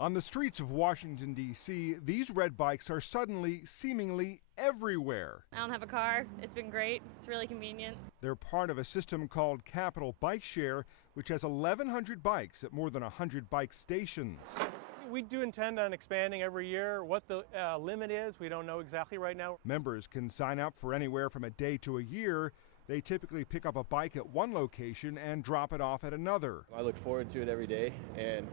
On the streets of Washington, D.C., these red bikes are suddenly, seemingly everywhere. I don't have a car. It's been great. It's really convenient. They're part of a system called Capital Bikeshare, which has 1,100 bikes at more than 100 bike stations. We do intend on expanding every year. What the limit is, we don't know exactly right now. Members can sign up for anywhere from a day to a year. They typically pick up a bike at one location and drop it off at another. I look forward to it every day, and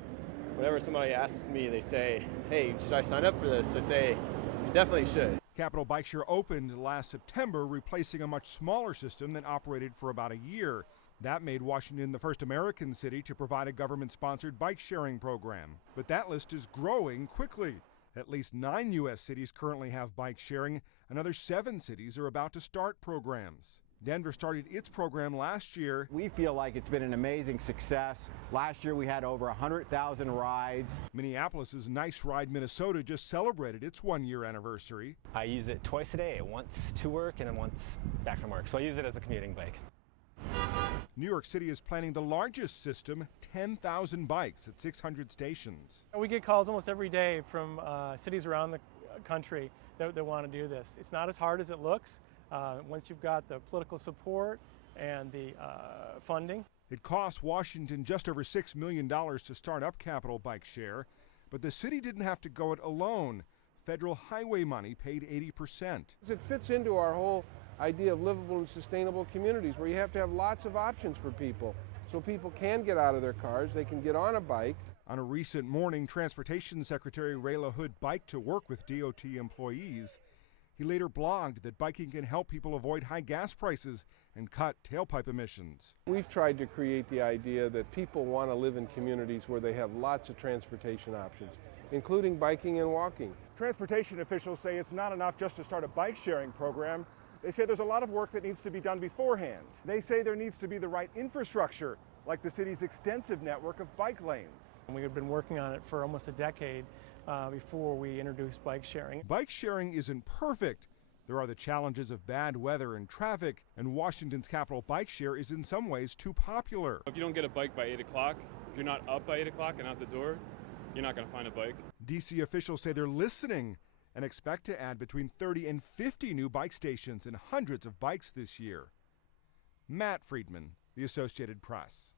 whenever somebody asks me, they say, hey, should I sign up for this? I say, you definitely should. Capital Bikeshare opened last September, replacing a much smaller system that operated for about a year. That made Washington the first American city to provide a government-sponsored bike sharing program. But that list is growing quickly. At least 9 U.S. cities currently have bike sharing. Another 7 cities are about to start programs. Denver started its program last year. We feel like it's been an amazing success. Last year we had over 100,000 rides. Minneapolis's Nice Ride, Minnesota just celebrated its 1-year anniversary. I use it twice a day, once to work and then once back from work. So I use it as a commuting bike. New York City is planning the largest system, 10,000 bikes at 600 stations. We get calls almost every day from cities around the country that want to do this. It's not as hard as it looks. Once you've got the political support and the funding. It cost Washington just over $6 million to start up Capital Bikeshare, but the city didn't have to go it alone. Federal highway money paid 80%. It fits into our whole idea of livable and sustainable communities where you have to have lots of options for people so people can get out of their cars, they can get on a bike. On a recent morning, Transportation Secretary LaHood biked to work with DOT employees. He later blogged that biking can help people avoid high gas prices and cut tailpipe emissions. We've tried to create the idea that people want to live in communities where they have lots of transportation options, including biking and walking. Transportation officials say it's not enough just to start a bike sharing program. They say there's a lot of work that needs to be done beforehand. They say there needs to be the right infrastructure, like the city's extensive network of bike lanes. We have been working on it for almost a decade before we introduced bike sharing. Bike sharing isn't perfect. There are the challenges of bad weather and traffic, and Washington's Capital Bikeshare is in some ways too popular. If you don't get a bike by 8 o'clock, if you're not up by 8 o'clock and out the door, you're not going to find a bike. DC officials say they're listening and expect to add between 30 and 50 new bike stations and hundreds of bikes this year. Matt Friedman, The Associated Press.